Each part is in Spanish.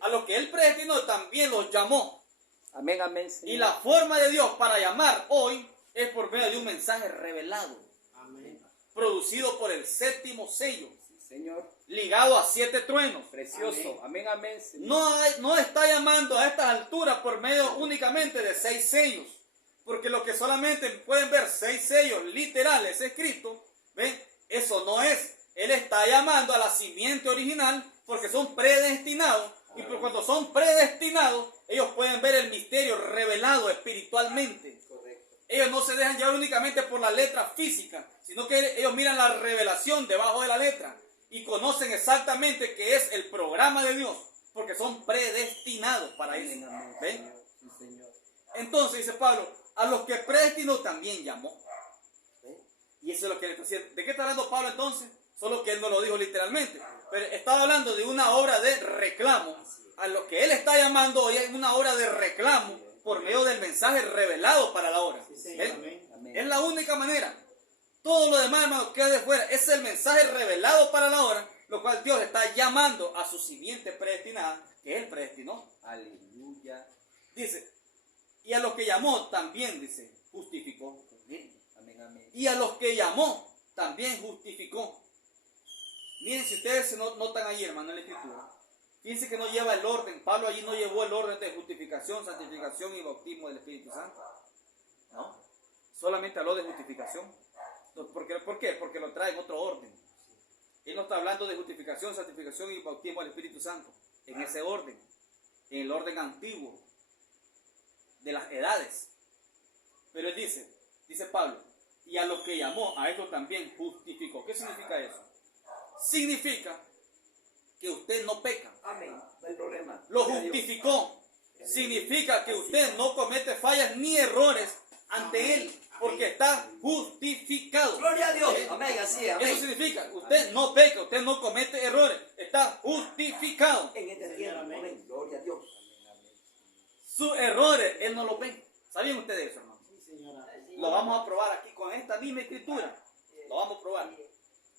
A los que Él predestinó también los llamó. Amén, amén, Señor. Y la forma de Dios para llamar hoy es por medio de un mensaje revelado. Amén. Producido por el séptimo sello. Sí, Señor. Ligado a 7 truenos. Precioso. Amén, amén, Señor. No está llamando a estas alturas por medio únicamente de 6 sellos. Porque lo que solamente pueden ver 6 sellos literales escritos, ¿ven? Eso no es. Él está llamando a la simiente original porque son predestinados. Y por cuando son predestinados, ellos pueden ver el misterio revelado espiritualmente. Correcto. Ellos no se dejan llevar únicamente por la letra física, sino que ellos miran la revelación debajo de la letra y conocen exactamente qué es el programa de Dios, porque son predestinados para eso. ¿Ven? Sí, Señor. Entonces dice Pablo, a los que predestinó también llamó. ¿Ven? Y eso es lo que le está diciendo. ¿De qué está hablando Pablo entonces? Solo que él no lo dijo literalmente, pero estaba hablando de una obra de reclamo. A lo que él está llamando hoy es una obra de reclamo por medio del mensaje revelado para la hora. Amén. Amén. Es la única manera. Todo lo demás, hermano, queda de fuera. Es el mensaje revelado para la hora, lo cual Dios está llamando a su simiente predestinada, que Él predestinó. Aleluya. Dice, y a los que llamó también, dice, justificó. Amén, amén. Y a los que llamó también justificó. Miren, si ustedes se notan ahí, hermano, en la Escritura, fíjense que no lleva el orden. Pablo allí no llevó el orden de justificación, santificación y bautismo del Espíritu Santo. No, solamente habló de justificación. ¿Por qué? Porque lo trae en otro orden. Él no está hablando de justificación, santificación y bautismo del Espíritu Santo en ese orden, en el orden antiguo de las edades. Pero él dice Pablo, y a los que llamó, a esto también justificó. ¿Qué significa eso? Significa que usted no peca. Amén. No hay problema. Lo justificó. Significa que usted no comete fallas ni errores ante Él, porque está justificado. Gloria a Dios. Amén, así es. Eso Amén. significa, usted no peca, usted no comete errores, está justificado. En este tiempo. Amén. Gloria a Dios. Sus errores, Él no los ve. ¿Sabían ustedes eso, hermano? Sí, señora. Lo vamos a probar aquí con esta misma escritura. Lo vamos a probar.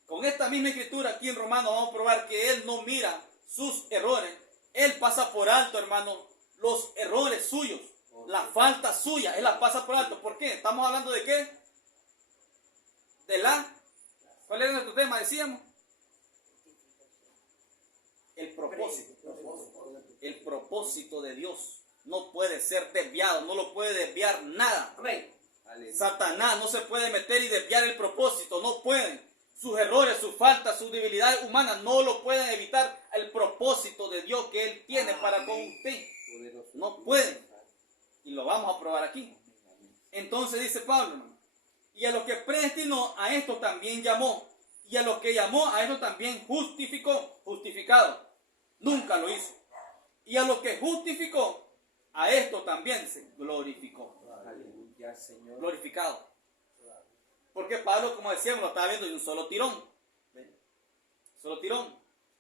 Con esta misma escritura aquí en Romanos vamos a probar que Él no mira sus errores. Él pasa por alto, hermano, los errores suyos, la falta suya. Él la pasa por alto. ¿Por qué? ¿Estamos hablando de qué? ¿Cuál era nuestro tema? Decíamos. El propósito. El propósito de Dios no puede ser desviado, no lo puede desviar nada. Amén. Satanás no se puede meter y desviar el propósito, no pueden. Sus errores, sus faltas, sus debilidades humanas no lo pueden evitar el propósito de Dios que Él tiene para con usted. No pueden. Y lo vamos a probar aquí. Entonces dice Pablo, y a los que predestinó, a esto también llamó. Y a los que llamó, a esto también justificó. Justificado. Nunca lo hizo. Y a los que justificó, a esto también se glorificó. Aleluya, Señor. Glorificado. Porque Pablo, como decíamos, lo estaba viendo de un solo tirón. ¿Ven? Solo tirón.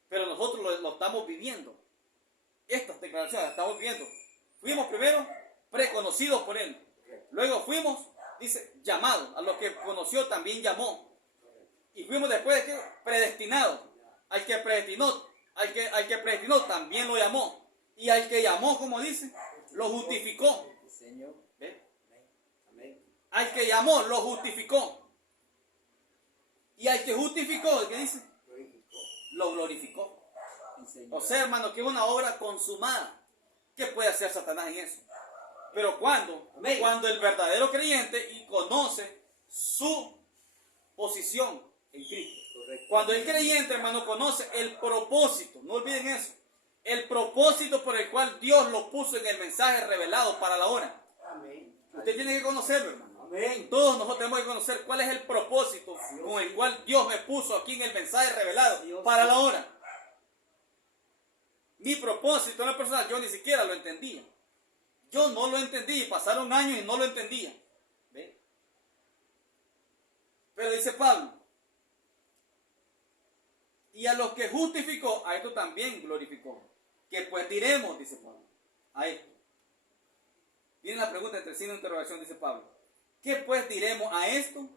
Pero nosotros lo estamos viviendo. Estas declaraciones las estamos viviendo. Fuimos primero preconocidos por Él. Luego fuimos, dice, llamados. A los que conoció también llamó. Y fuimos después de que predestinados. Al que predestinó también lo llamó. Y al que llamó, como dice, lo justificó. Señor. ¿Ven? Amén. Al que llamó, lo justificó. Y al que justificó, ¿qué dice? Lo glorificó. O sea, hermano, que es una obra consumada. ¿Qué puede hacer Satanás en eso? Pero cuando el verdadero creyente y conoce su posición en Cristo. Cuando el creyente, hermano, conoce el propósito, no olviden eso, el propósito por el cual Dios lo puso en el mensaje revelado para la hora. Amén. Usted tiene que conocerlo, hermano. Amén. Todos nosotros tenemos que conocer cuál es el propósito con el cual Dios me puso aquí en el mensaje revelado para la hora. Mi propósito en la persona, yo ni siquiera lo entendía. Yo no lo entendí, pasaron años y no lo entendía. ¿Ve? Pero dice Pablo, y a los que justificó, a esto también glorificó. Que pues diremos, dice Pablo, a esto. Viene la pregunta entre signo de interrogación, dice Pablo. ¿Qué pues diremos a esto?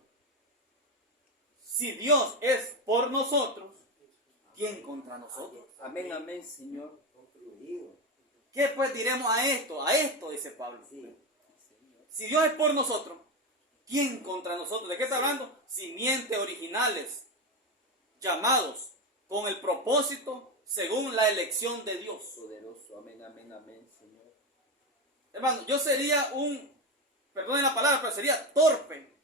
Si Dios es por nosotros, ¿quién contra nosotros? Amén, amén, Señor. ¿Qué pues diremos a esto? A esto, dice Pablo. Si Dios es por nosotros, ¿quién contra nosotros? ¿De qué está hablando? Simientes originales, llamados con el propósito según la elección de Dios. Poderoso, amén, amén, amén, Señor. Hermano, yo sería perdonen la palabra, pero sería torpe.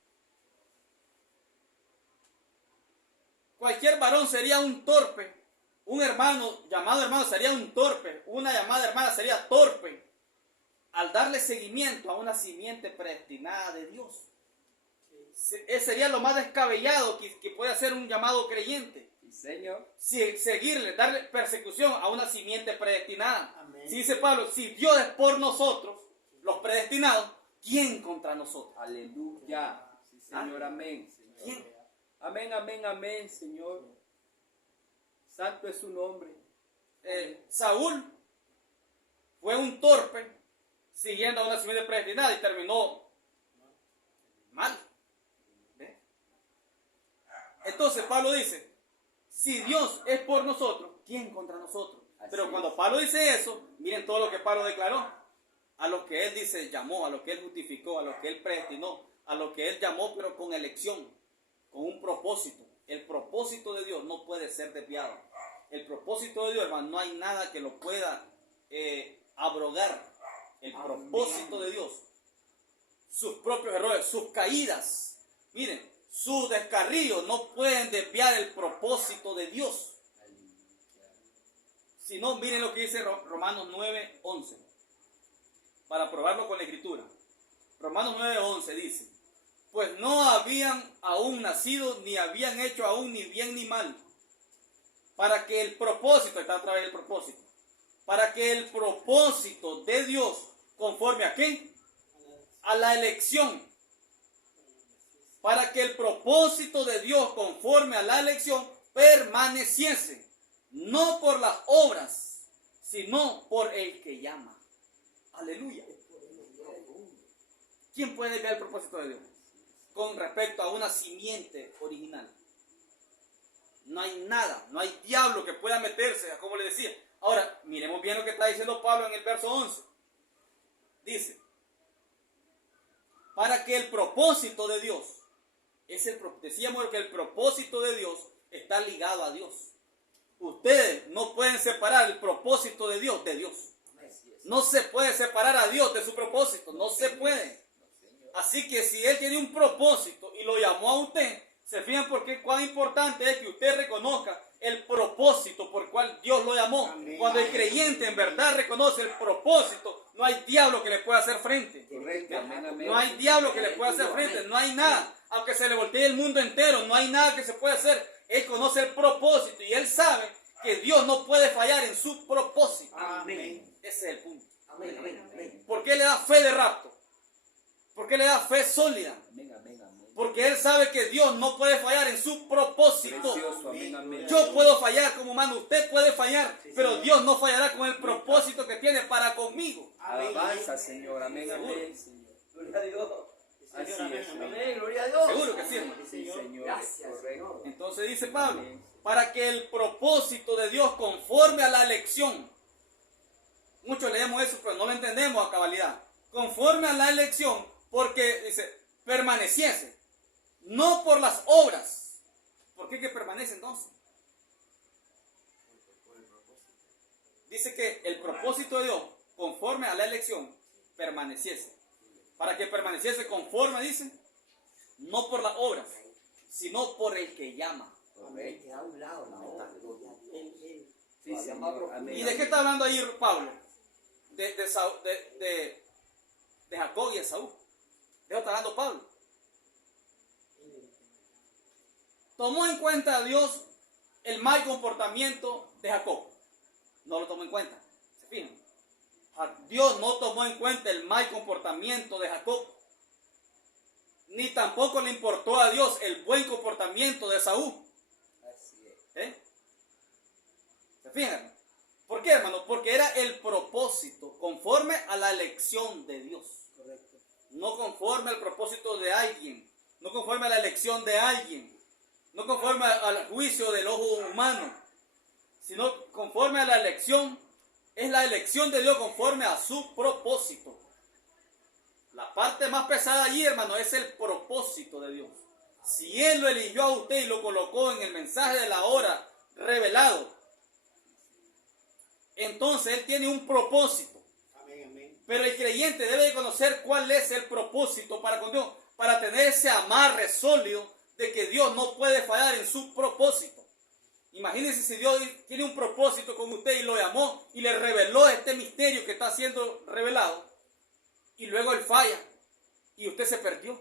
Cualquier varón sería un torpe. Un hermano llamado hermano sería un torpe. Una llamada hermana sería torpe al darle seguimiento a una simiente predestinada de Dios. Sería lo más descabellado que puede hacer un llamado creyente. Sí, Señor. Seguirle, darle persecución a una simiente predestinada. Amén. Si dice Pablo, si Dios es por nosotros, los predestinados, ¿quién contra nosotros? Aleluya. Sí, Señor, amén. ¿Quién? Amén, amén, amén, Señor. Santo es su nombre. Saúl fue un torpe siguiendo a una simiente predestinada y terminó mal. ¿Ve? Entonces Pablo dice, si Dios es por nosotros, ¿quién contra nosotros? Pero cuando Pablo dice eso, miren todo lo que Pablo declaró. A los que él dice llamó, a los que él justificó, a los que él predestinó, a los que él llamó pero con elección, con un propósito. El propósito de Dios no puede ser desviado. El propósito de Dios, hermano, no hay nada que lo pueda abrogar. El propósito de Dios, sus propios errores, sus caídas, miren, sus descarríos no pueden desviar el propósito de Dios. Si no, miren lo que dice Romanos 9:11, para probarlo con la escritura. Romanos 9:11 dice, pues no habían aún nacido, ni habían hecho aún ni bien ni mal, para que el propósito, está otra vez el propósito, para que el propósito de Dios, conforme a qué? A la elección. Para que el propósito de Dios, conforme a la elección, permaneciese, no por las obras, sino por el que llama. Aleluya. ¿Quién puede desviar el propósito de Dios? Con respecto a una simiente original. No hay nada, no hay diablo que pueda meterse, como le decía. Ahora, miremos bien lo que está diciendo Pablo en el verso 11. Dice, para que el propósito de Dios, decíamos que el propósito de Dios está ligado a Dios. Ustedes no pueden separar el propósito de Dios de Dios. No se puede separar a Dios de su propósito, no se puede. Así que si Él tiene un propósito y lo llamó a usted, se fijan porque cuán importante es que usted reconozca el propósito por el cual Dios lo llamó. Amén. Cuando el creyente en verdad reconoce el propósito, no hay diablo que le pueda hacer frente. Correcto, amén, amén. No hay diablo que le pueda hacer frente, no hay nada. Aunque se le voltee el mundo entero, no hay nada que se pueda hacer. Él conoce el propósito y él sabe que Dios no puede fallar en su propósito. Amén. Ese es el punto. Amén, amén, amén. ¿Por qué le da fe de rapto? ¿Por qué le da fe sólida? Amén, amén, amén. Porque él sabe que Dios no puede fallar en su propósito. Precioso, amén, amén. Yo puedo fallar como humano, usted puede fallar, pero Dios no fallará con el propósito que tiene para conmigo. Alabanza, Señor, amén, amén, Señor. Gloria a Dios. Así Señor, es, amén. amén, gloria a Dios. Seguro que sí, hermano. Sí, Señor. Gracias, Correcto. Entonces dice Pablo, para que el propósito de Dios conforme a la elección, muchos leemos eso pero no lo entendemos a cabalidad, conforme a la elección, porque dice, permaneciese, no por las obras. ¿Por qué que permanece entonces? Dice que el propósito de Dios, conforme a la elección, permaneciese. Para que permaneciese conforme, dice, no por las obras, sino por el que llama. Correcto. Queda a un lado la obra. Sí, Señor, amén. ¿Y de qué está hablando ahí Pablo? De Jacob y Esaú. ¿De qué está hablando Pablo? ¿Tomó en cuenta a Dios el mal comportamiento de Jacob? No lo tomó en cuenta. ¿Se fijan? Dios no tomó en cuenta el mal comportamiento de Jacob. Ni tampoco le importó a Dios el buen comportamiento de Esaú. Así es. ¿Se fijan? ¿Por qué, hermano? Porque era el propósito conforme a la elección de Dios. Correcto. No conforme al propósito de alguien. No conforme a la elección de alguien. No conforme al juicio del ojo humano. Sino conforme a la elección es la elección de Dios conforme a su propósito. La parte más pesada allí, hermano, es el propósito de Dios. Si Él lo eligió a usted y lo colocó en el mensaje de la hora revelado, entonces Él tiene un propósito. Pero el creyente debe de conocer cuál es el propósito para con Dios, para tener ese amarre sólido de que Dios no puede fallar en su propósito. Imagínense si Dios tiene un propósito con usted y lo llamó y le reveló este misterio que está siendo revelado, y luego Él falla y usted se perdió.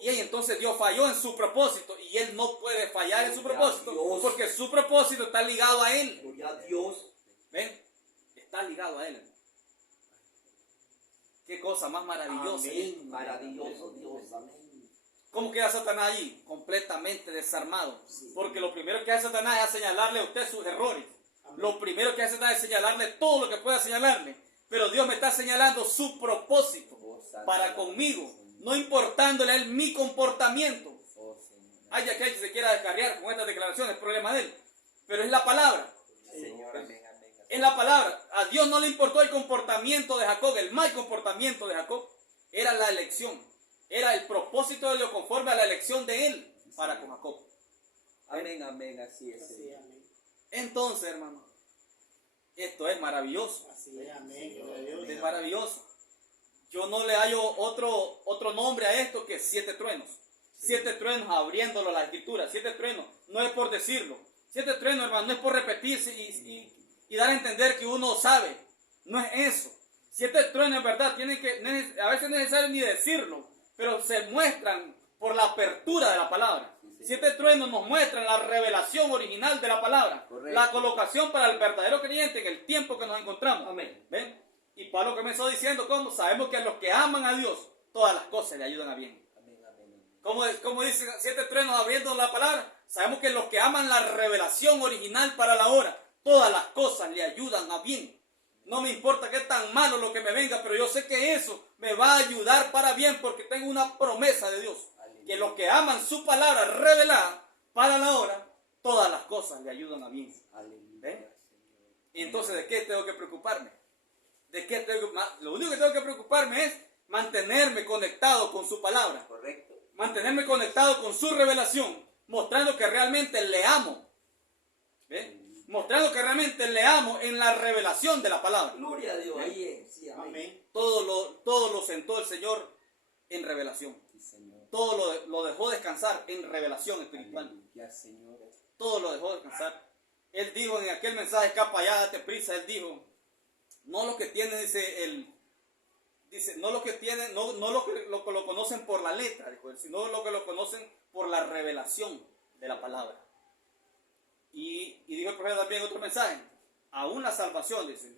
Y ahí entonces Dios falló en su propósito y Él no puede fallar en su propósito porque su propósito está ligado a Él. Gloria a Dios. ¿Ven? Está ligado a Él. Qué cosa más maravillosa. Amén. Maravilloso Dios. Amén. ¿Cómo queda Satanás allí? Completamente desarmado. Porque lo primero que hace Satanás es señalarle a usted sus errores. Lo primero que hace Satanás es señalarle todo lo que pueda señalarle. Pero Dios me está señalando su propósito para conmigo, no importándole a Él mi comportamiento. Hay aquel que se quiera descarriar con estas declaraciones, es problema de él. Pero es la palabra. Señor, amén. Es la palabra. A Dios no le importó el comportamiento de Jacob, el mal comportamiento de Jacob. Era la elección. Era el propósito de Dios conforme a la elección de Él para con Jacob. Amén, amén, así es. Entonces, hermano, esto es maravilloso. Es maravilloso. Yo no le hallo otro nombre a esto que 7 truenos. 7 truenos abriéndolo a la escritura. 7 truenos. No es por decirlo. 7 truenos, hermano, no es por repetirse y dar a entender que uno sabe. No es eso. 7 truenos, en verdad, a veces no es necesario ni decirlo, pero se muestran por la apertura de la palabra. 7 truenos nos muestran la revelación original de la palabra. Correcto. La colocación para el verdadero creyente en el tiempo que nos encontramos. Amén. ¿Ven? Y Pablo comenzó diciendo cómo sabemos que a los que aman a Dios, todas las cosas le ayudan a bien. Amén, amén. Como dice 7 truenos abriendo la palabra, sabemos que los que aman la revelación original para la hora, todas las cosas le ayudan a bien. No me importa qué tan malo lo que me venga, pero yo sé que eso me va a ayudar para bien porque tengo una promesa de Dios. Que los que aman su palabra revelada para la hora, todas las cosas le ayudan a bien. ¿Ven? Y entonces, ¿de qué tengo que preocuparme? Lo único que tengo que preocuparme es mantenerme conectado con su palabra. Correcto. Mantenerme conectado con su revelación, mostrando que realmente le amo. ¿Ven? Mostrando que realmente le amo en la revelación de la palabra. Gloria a Dios. Ahí es. Sí, amén. Todo lo sentó el Señor en revelación. Sí, Señor. Todo lo dejó descansar en revelación espiritual. Aleluya, Señor. Todo lo dejó descansar. Él dijo en aquel mensaje, escapa ya, date prisa. Él dijo, no los que tienen, no los que tienen, no los que lo conocen por la letra, dijo él, sino los que lo conocen por la revelación de la palabra. Y dijo el profeta también otro mensaje, aún la salvación, dice,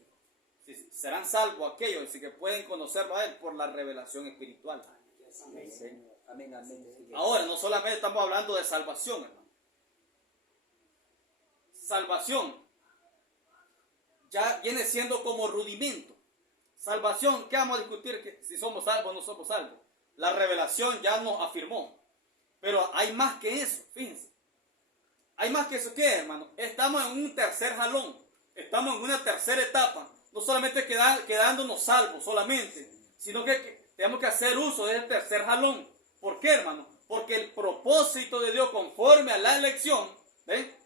serán salvos aquellos dice, que pueden conocerlo a Él por la revelación espiritual. Amén, Señor. Amén, amén. Ahora, no solamente estamos hablando de salvación, hermano. Salvación ya viene siendo como rudimento. Salvación, ¿qué vamos a discutir? Que si somos salvos o no somos salvos. La revelación ya nos afirmó. Pero hay más que eso, fíjense. Hay más que eso, ¿qué, hermano? Estamos en un tercer jalón. Estamos en una tercera etapa. No solamente quedándonos salvos solamente, sino que tenemos que hacer uso de ese tercer jalón. ¿Por qué, hermano? Porque el propósito de Dios conforme a la elección, ¿ven?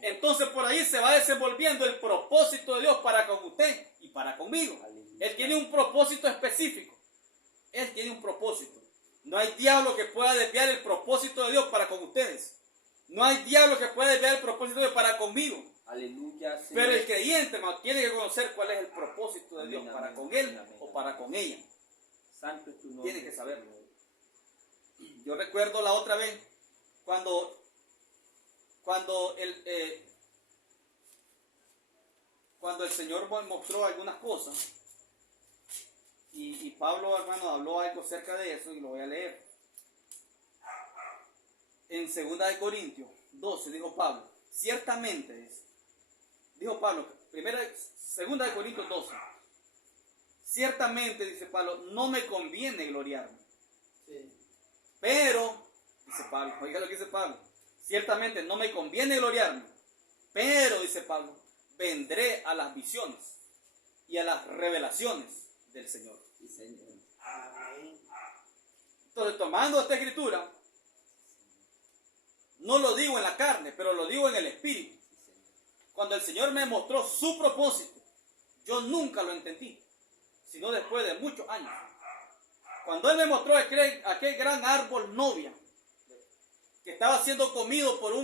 Entonces por ahí se va desenvolviendo el propósito de Dios para con usted y para conmigo. Él tiene un propósito específico. Él tiene un propósito. No hay diablo que pueda desviar el propósito de Dios para con ustedes. No hay diablo que pueda desviar el propósito de Dios para conmigo. Aleluya, Señor. Pero el creyente, hermano, tiene que conocer cuál es el propósito de Dios para con él o para con ella. Santo es tu nombre. Tiene que saberlo. Yo recuerdo la otra vez cuando el Señor mostró algunas cosas y Pablo, hermano, habló algo acerca de eso y lo voy a leer. En 2 Corintios 12 dijo Pablo, ciertamente, dijo Pablo, 2 Corintios 12, ciertamente, dice Pablo, no me conviene gloriarme. Sí. Pero, dice Pablo, oiga lo que dice Pablo, ciertamente no me conviene gloriarme, pero, dice Pablo, vendré a las visiones y a las revelaciones del Señor. Sí, Señor. Entonces, tomando esta escritura, no lo digo en la carne, pero lo digo en el espíritu. Cuando el Señor me mostró su propósito, yo nunca lo entendí, sino después de muchos años. Cuando Él me mostró aquel gran árbol novia, que estaba siendo comido por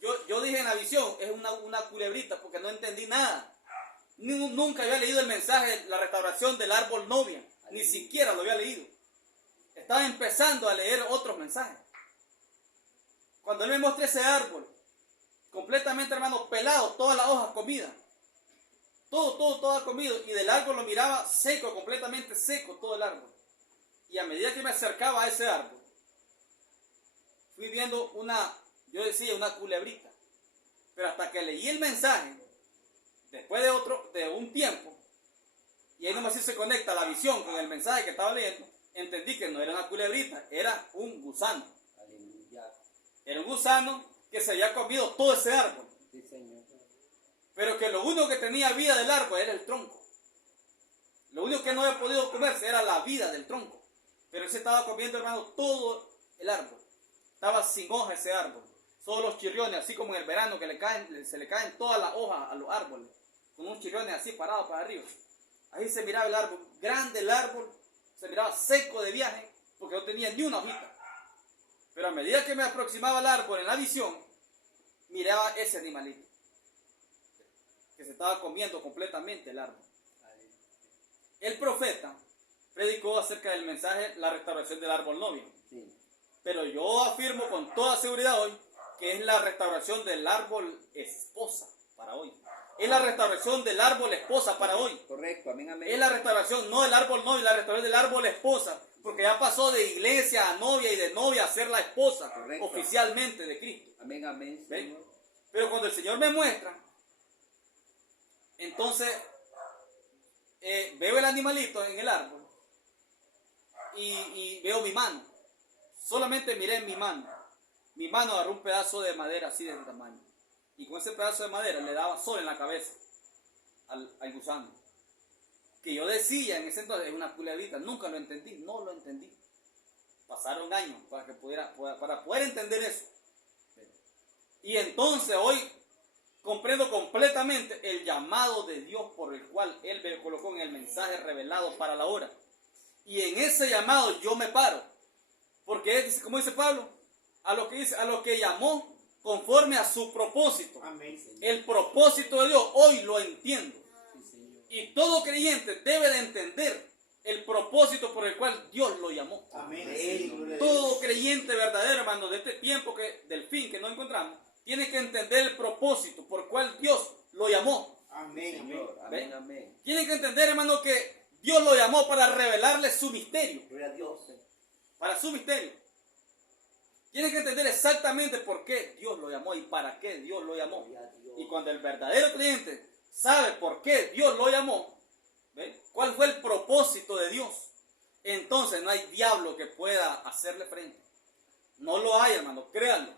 yo dije en la visión, es una culebrita, porque no entendí nada. Nunca había leído el mensaje de la restauración del árbol novia, ni siquiera lo había leído. Estaba empezando a leer otros mensajes. Cuando Él me mostró ese árbol, completamente, hermano, pelado, todas las hojas comidas, todo comido, y del árbol lo miraba seco, completamente seco todo el árbol. Y a medida que me acercaba a ese árbol, fui viendo yo decía una culebrita, pero hasta que leí el mensaje, después de un tiempo, y ahí nomás sí se conecta la visión con el mensaje que estaba leyendo, entendí que no era una culebrita, era un gusano. Aleluya. Era un gusano que se había comido todo ese árbol, Sí, Señor. pero que lo único que tenía vida del árbol era el tronco. Lo único que no había podido comerse era la vida del tronco, pero él se estaba comiendo, hermano, todo el árbol. Estaba sin hoja ese árbol, solo los chirriones, así como en el verano que se le caen todas las hojas a los árboles, con unos chirriones así parados para arriba. Ahí se miraba el árbol, grande el árbol, se miraba seco de viaje, porque no tenía ni una hojita. Pero a medida que me aproximaba al árbol en la visión, miraba ese animalito, que se estaba comiendo completamente el árbol. El profeta predicó acerca del mensaje, la restauración del árbol novio. Sí. Pero yo afirmo con toda seguridad hoy que es la restauración del árbol esposa para hoy. Es la restauración del árbol esposa para hoy. Correcto, amén, amén. Es la restauración, no del árbol novio, la restauración del árbol esposa. Porque ya pasó de iglesia a novia y de novia a ser la esposa. Correcto. Oficialmente de Cristo. Amén, amén, ¿Ven? Señor. Pero cuando el Señor me muestra, entonces veo el animalito en el árbol y veo mi mano. Solamente miré en mi mano. Mi mano agarró un pedazo de madera así de ese tamaño. Y con ese pedazo de madera le daba sol en la cabeza al gusano. Que yo decía en ese entonces, es una culebrita. Nunca lo entendí, no lo entendí. Pasaron años para poder entender eso. Y entonces hoy comprendo completamente el llamado de Dios por el cual Él me colocó en el mensaje revelado para la hora. Y en ese llamado yo me paro. Porque es, como dice Pablo, a lo que llamó conforme a su propósito. Amén. El propósito de Dios hoy lo entiendo. Sí, Señor. Y todo creyente debe de entender el propósito por el cual Dios lo llamó. Amén. Todo creyente verdadero, hermano, de este tiempo del fin que no encontramos, tiene que entender el propósito por el cual Dios lo llamó. Amén. Señor, amén, amén. Tiene que entender, hermano, que Dios lo llamó para revelarle su misterio. Gloria a Dios. Para su misterio. Tiene que entender exactamente por qué Dios lo llamó y para qué Dios lo llamó. Y cuando el verdadero creyente sabe por qué Dios lo llamó, ¿ve? ¿Cuál fue el propósito de Dios? Entonces no hay diablo que pueda hacerle frente. No lo hay, hermano, créanlo.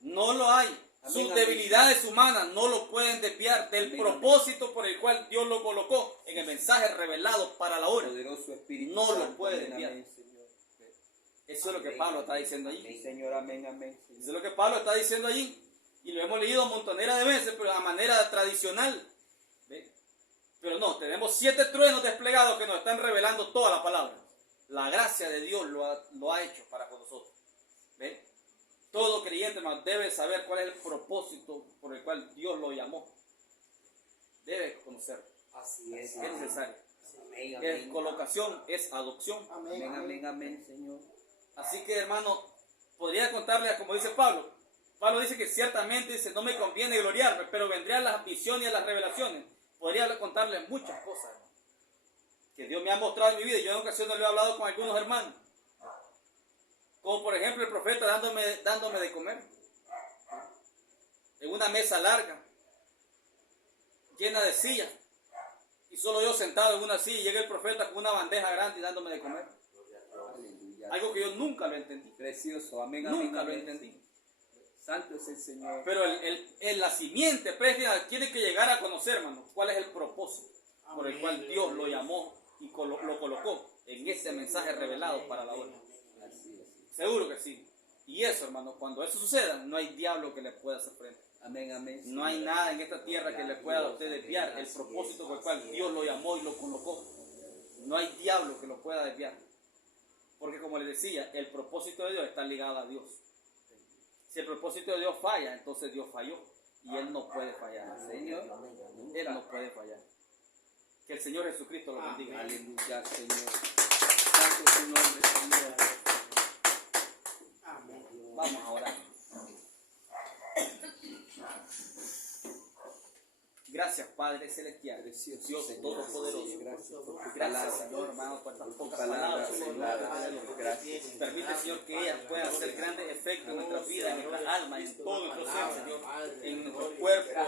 No lo hay. Amén, Sus amén. debilidades humanas no lo pueden desviar del Amén, propósito por el cual Dios lo colocó en el mensaje revelado para la hora. Poderoso Espíritu No lo Santo, puede amén, desviar. amén, Señor. Eso es lo que Pablo está diciendo allí. Sí, Señor, amén, amén. Señor. Eso es lo que Pablo está diciendo allí. Y lo hemos leído montonera de veces, pero a manera tradicional. ¿Ve? Pero no, tenemos 7 truenos desplegados que nos están revelando toda la palabra. La gracia de Dios lo ha hecho para con nosotros. ¿Ve? Todo creyente, hermano, debe saber cuál es el propósito por el cual Dios lo llamó. Debe conocerlo. Así es. Es necesario. Amén. Es colocación, es adopción. Amén, amén, amén, Señor. Así que, hermano, podría contarle, como dice Pablo. Pablo dice que ciertamente dice, no me conviene gloriarme, pero vendrían las visiones y las revelaciones. Podría contarle muchas cosas, hermano, que Dios me ha mostrado en mi vida. Yo en ocasiones lo he hablado con algunos hermanos. Como por ejemplo el profeta dándome de comer. En una mesa larga, llena de sillas. Y solo yo sentado en una silla y llega el profeta con una bandeja grande y dándome de comer. Aleluya. Algo que yo nunca lo entendí. Precioso, amén, amén. Nunca lo amén. entendí. Santo es el Señor. Pero la simiente previa tiene que llegar a conocer, hermano, cuál es el propósito por el cual Dios lo llamó y lo colocó en ese mensaje revelado para la hora. Así es. Seguro que sí. Y eso, hermano, cuando eso suceda, no hay diablo que le pueda hacer frente. Amén, amén. No hay nada en esta tierra que le pueda a usted desviar el propósito por el cual Dios lo llamó y lo colocó. No hay diablo que lo pueda desviar. Porque como les decía, el propósito de Dios está ligado a Dios. Si el propósito de Dios falla, entonces Dios falló. Y Él no puede fallar. Señor. Él no puede fallar. Que el Señor Jesucristo lo bendiga. Aleluya, Señor. Santo es su nombre, Señor. Vamos a orar. Gracias, Padre Celestial, Precioso, Dios Señor. Todopoderoso. Gracias por tu Gracias, palabra. Señor, hermano, por estas pocas Palabra palabras, Señor. revelada. Gracias. Permite, Señor, que ellas puedan hacer grandes efectos en nuestras vidas, en nuestras almas, en todo nuestro ser, Señor, en nuestro cuerpo,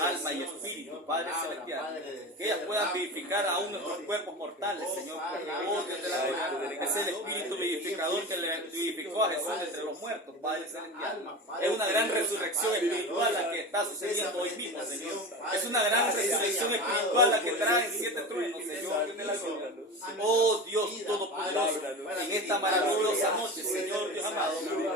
alma y espíritu, Padre Celestial. Que ellas puedan vivificar aún nuestros cuerpos mortales, Señor, porque oh, Dios de la gloria, es el espíritu vivificador que le vivificó a Jesús entre los muertos, Padre Celestial. Es una gran resurrección espiritual la que está sucediendo hoy mismo, Señor. Es una gran resurrección espiritual la que trae 7 truenos, Señor, Dios de la gloria. Oh Dios Todopoderoso, en esta maravillosa noche, Señor Dios amado.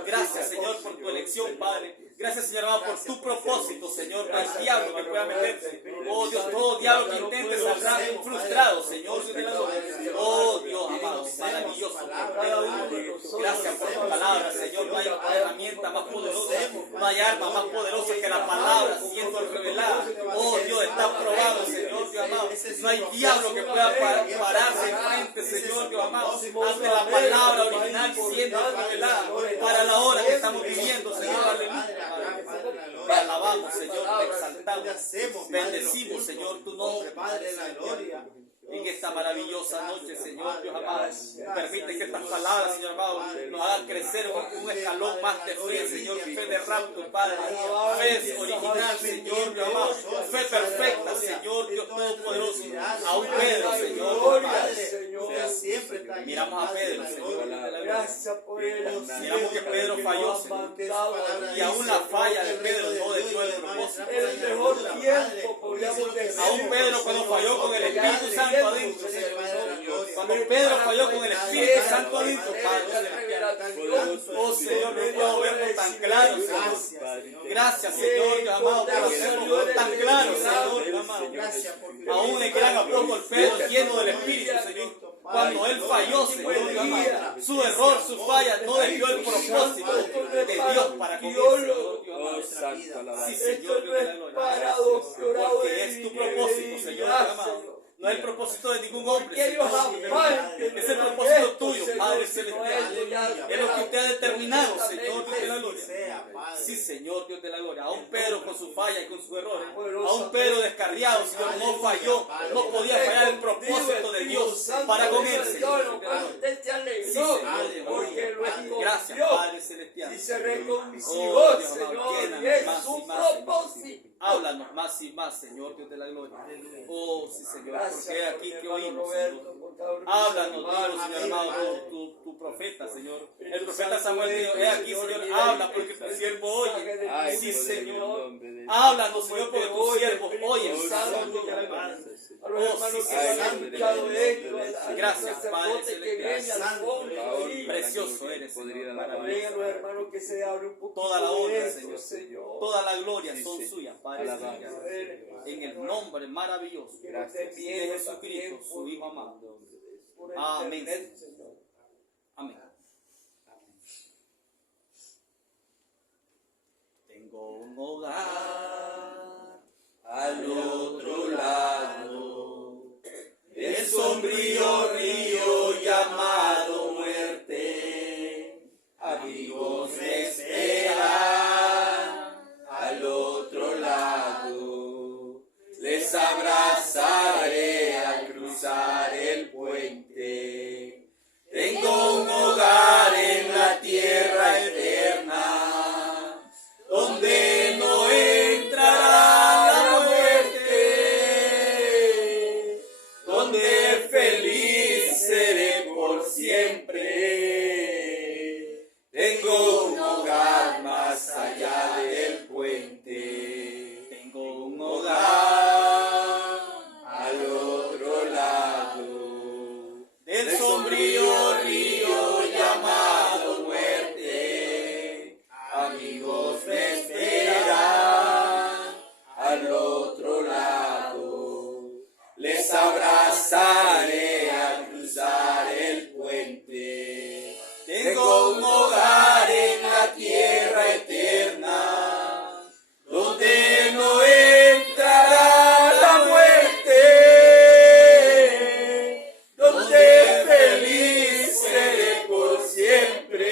Gracias, Señor, por tu elección, Padre. Gracias, Señor amado, por tu propósito, Señor, no hay diablo que pueda meterse. Oh Dios, todo diablo que intente saldrá frustrado, Señor Dios de la gloria. Oh Dios amado, maravilloso. Gracias por tu palabra, Señor. No hay herramienta más poderosa, no hay arma más poderosa que la palabra siendo revelada. Oh Dios, está probado, Señor Dios amado. No hay diablo que pueda pararse enfrente, Señor Dios amado, ante la palabra original siendo revelada para la hora que estamos viviendo, Señor. Aleluya. Te alabamos, Señor, te exaltamos, bendecimos, Señor, tu nombre, Padre de la gloria. En esta maravillosa noche, Señor Dios amado, permite que estas palabras, Señor amado, nos hagan crecer un escalón más de fe, Señor, fe de rapto, Padre, fe original, Señor Dios amado, fe perfecta, Señor Dios Todopoderoso, a un Pedro, Señor, Padre. Miramos a Pedro, Señor, miramos que Pedro falló, Señor, y aún la falla de Pedro no desvió el propósito. El mejor tiempo, podríamos decir. Aún Pedro cuando falló con el Espíritu Santo adentro, cuando Pedro falló con el Espíritu Santo adentro, Padre, oh Señor, no puedo verlo tan claro, Señor. Gracias, Señor, Dios amado, por hacerlo tan claro, Señor, Dios amado. Aún el gran apóstol Pedro, lleno del Espíritu, Señor, cuando él falló, Señor, Dios amado, su error, su falla, no desvió el propósito de Dios para con él, Señor, Dios amado. Sí, Señor, Dios de la gloria. Porque es tu propósito, Señor, Dios amado. No es el propósito de ningún hombre, Señor. Es el propósito tuyo, Padre Celestial. Es lo que usted ha determinado, Señor, Dios de la gloria. Sí, Señor, Dios de la gloria. Aún Pedro con su falla y con sus errores, aún Pedro descarriado, Señor, no falló, no podía fallar el propósito de Dios para con él, Señor. Sí, Señor. Gracias, Padre Celestial. Y se reconcilió, Oh, Dios Señor, amado, y llénanos es más su y más, Señor. propósito. Háblanos más y más, Señor, Dios de la gloria. Oh, sí, Señor, porque aquí que oímos, Señor. Háblanos, Dios, Señor amado, tu profeta, Señor. El profeta Samuel dijo, he aquí, Señor, habla porque tu siervo oye. Sí, Señor. Háblanos, Señor, porque tu siervo oye. A los hermanos que no han escuchado esto, Gracias, Padre Celestial. Celestial. Precioso eres, Señor. Amén, a Maravilloso. los hermanos que se abre un poquito Toda la honra, de esto, Señor. Toda la gloria son suyas, Padre Celestial. En el nombre maravilloso de Jesucristo, su Hijo amado. Amén. Amén. Tengo un hogar Al otro lado, el sombrío río llamado muerte, amigos me esperan. Al otro lado, les abrazaré al cruzar el puente. Tengo un hogar en la tierra eterna, donde no entrará la muerte, donde feliz seré por siempre. Tengo un hogar más allá pasaré a cruzar el puente. Tengo un hogar en la tierra eterna, donde no entrará la muerte, donde feliz seré por siempre.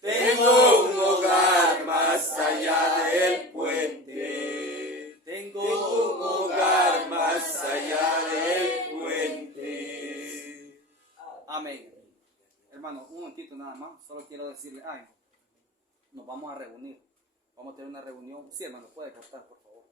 Tengo un hogar más allá del puente. Tengo un hogar más allá del puente. Amén. Hermano, un momentito nada más. Solo quiero decirle algo. Nos vamos a reunir. Vamos a tener una reunión. Sí, hermano, puede cantar, por favor.